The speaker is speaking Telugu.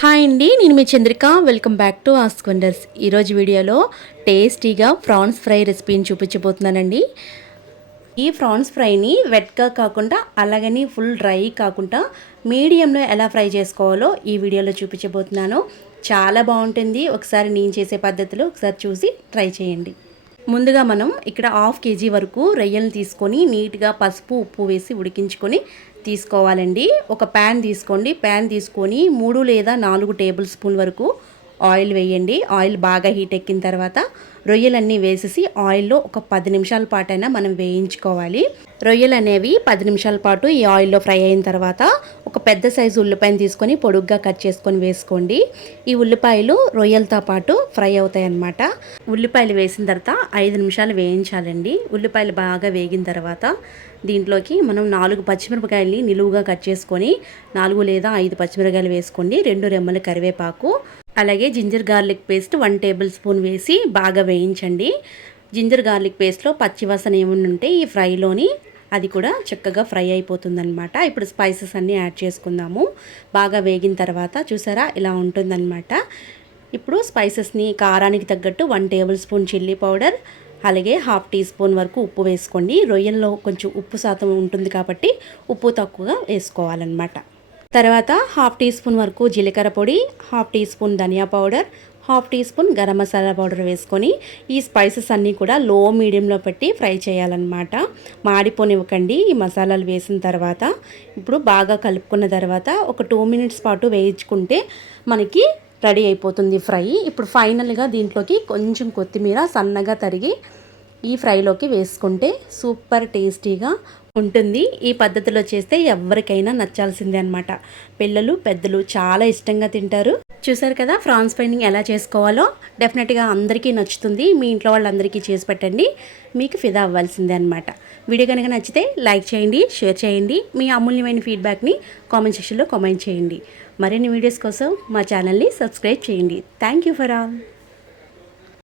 హాయ్ అండి నేను మీ Chandrika. Welcome back to ask wonders ఈరోజు వీడియోలో టేస్టీగా ప్రాన్స్ ఫ్రై రెసిపీని చూపించబోతున్నానండి. ఈ ప్రాన్స్ ఫ్రైని వెట్గా కాకుండా అలాగని ఫుల్ డ్రై కాకుండా మీడియంలో ఎలా ఫ్రై చేసుకోవాలో ఈ వీడియోలో చూపించబోతున్నాను. చాలా బాగుంటుంది. ఒకసారి నేను చేసే పద్ధతిలో ఒకసారి చూసి ట్రై చేయండి. ముందుగా మనం ఇక్కడ హాఫ్ కేజీ వరకు రొయ్యలను తీసుకొని నీట్గా పసుపు ఉప్పు వేసి ఉడికించుకొని తీసుకోవాలండి. ఒక ప్యాన్ తీసుకోండి. ప్యాన్ తీసుకొని మూడు లేదా నాలుగు టేబుల్ స్పూన్ వరకు ఆయిల్ వేయండి. ఆయిల్ బాగా హీట్ ఎక్కిన తర్వాత రొయ్యలన్నీ వేసేసి ఆయిల్లో ఒక పది నిమిషాల పాటైనా మనం వేయించుకోవాలి. రొయ్యలు అనేవి పది నిమిషాల పాటు ఈ ఆయిల్లో ఫ్రై అయిన తర్వాత ఒక పెద్ద సైజు ఉల్లిపాయను తీసుకొని పొడుగ్గా కట్ చేసుకొని వేసుకోండి. ఈ ఉల్లిపాయలు రొయ్యలతో పాటు ఫ్రై అవుతాయి అన్నమాట ఉల్లిపాయలు వేసిన తర్వాత ఐదు నిమిషాలు వేయించాలండి. ఉల్లిపాయలు బాగా వేగిన తర్వాత దీంట్లోకి మనం నాలుగు పచ్చిమిరపకాయలని నిలువుగా కట్ చేసుకొని నాలుగు లేదా ఐదు పచ్చిమిరపకాయలు వేసుకోండి. రెండు రెమ్మల కరివేపాకు అలాగే ginger garlic paste one table spoon వేసి బాగా వేయండి వేయించండి. జింజర్ గార్లిక్ పేస్ట్లో పచ్చివాసన ఏమన్నా ఉంటే ఈ ఫ్రైలోని అది కూడా చక్కగా ఫ్రై అయిపోతుందన్నమాట. ఇప్పుడు స్పైసెస్ అన్నీ యాడ్ చేసుకుందాము. బాగా వేగిన తర్వాత చూసారా ఇలా ఉంటుందన్నమాట. ఇప్పుడు స్పైసెస్ని కారానికి తగ్గట్టు one table spoon chilli powder అలాగే హాఫ్ టీ స్పూన్ వరకు ఉప్పు వేసుకోండి. రొయ్యల్లో కొంచెం ఉప్పు శాతం ఉంటుంది కాబట్టి ఉప్పు తక్కువగా వేసుకోవాలన్నమాట. తర్వాత హాఫ్ టీ స్పూన్ వరకు జీలకర్ర పొడి half tea spoon dhania powder half tea spoon garam masala powder వేసుకొని ఈ స్పైసెస్ అన్నీ కూడా లో మీడియంలో పెట్టి ఫ్రై చేయాలన్నమాట. మాడిపోనివ్వకండి. ఈ మసాలాలు వేసిన తర్వాత ఇప్పుడు బాగా కలుపుకున్న తర్వాత ఒక టూ మినిట్స్ పాటు వేయించుకుంటే మనకి రెడీ అయిపోతుంది ఫ్రై. ఇప్పుడు ఫైనల్గా దీంట్లోకి కొంచెం కొత్తిమీర సన్నగా తరిగి ఈ ఫ్రైలోకి వేసుకుంటే సూపర్ టేస్టీగా ఉంటుంది. ఈ పద్ధతిలో చేస్తే ఎవరికైనా నచ్చాల్సిందే అనమాట పిల్లలు పెద్దలు చాలా ఇష్టంగా తింటారు. చూసారు కదా ఫ్రాన్స్ ఫ్రైనింగ్ ఎలా చేసుకోవాలో? డెఫినెట్గా అందరికీ నచ్చుతుంది. మీ ఇంట్లో వాళ్ళందరికీ చేసి పెట్టండి. మీకు ఫిదా అవ్వాల్సిందే అనమాట వీడియో కనుక నచ్చితే లైక్ చేయండి షేర్ చేయండి. మీ అమూల్యమైన ఫీడ్బ్యాక్ని కామెంట్ సెక్షన్లో కామెంట్ చేయండి. మరిన్ని వీడియోస్ కోసం మా ఛానల్ని సబ్స్క్రైబ్ చేయండి. Thank you for all.